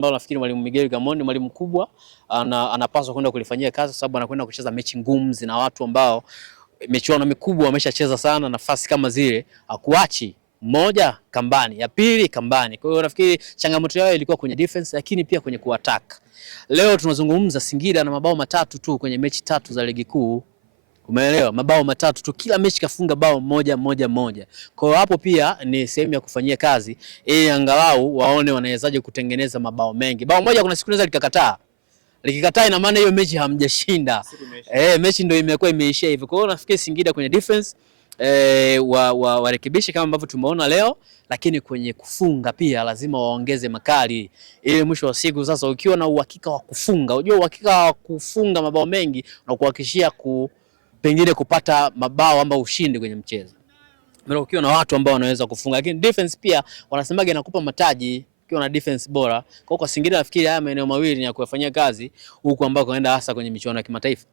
ambao nafikiri mwalimu Miguel Gamondi mwalimu mkubwa anapaswa kwenda kulifanyia kazi, sababu anakwenda kucheza mechi ngumu na watu ambao michuano mikubwa wameshacheza sana. Nafasi kama zile akuachi moja kambani, ya pili kambani. Kwa hiyo nafikiri changamoto yao ilikuwa kwenye defense, lakini pia kwenye kuattack. Leo tunazungumza Singida na mabao matatu tu kwenye mechi tatu za ligi kuu. Umeelewa? Mabao matatu tu, kila mechi kafunga bao moja. Kwa hiyo hapo pia ni sehemu ya kufanyia kazi ili angalau waone wanawezaje kutengeneza mabao mengi. Bao moja kuna siku naweza likikataa ina maana hiyo mechi hamjashinda. Mechi ndio imekuwa imeishia hivyo. Kwa hiyo nafikiri Singida kwenye defense warekebishe kama ambavyo tumeona leo, lakini kwenye kufunga pia lazima waongeze makali ili mwisho wa siku sasa ukiwa na uhakika wa kufunga, unajua uhakika wa kufunga mabao mengi na kuhakikishia pengine kupata mabao ama ushindi kwenye mchezo. Mbona ukiwa na watu ambao wanaweza kufunga, lakini defense pia wanasemaga inakupa mataji ukiwa na defense bora. Kwa Singida nafikiri haya maeneo mawili ni ya kufanyia kazi huku ambako anaenda hasa kwenye michuano ya kimataifa.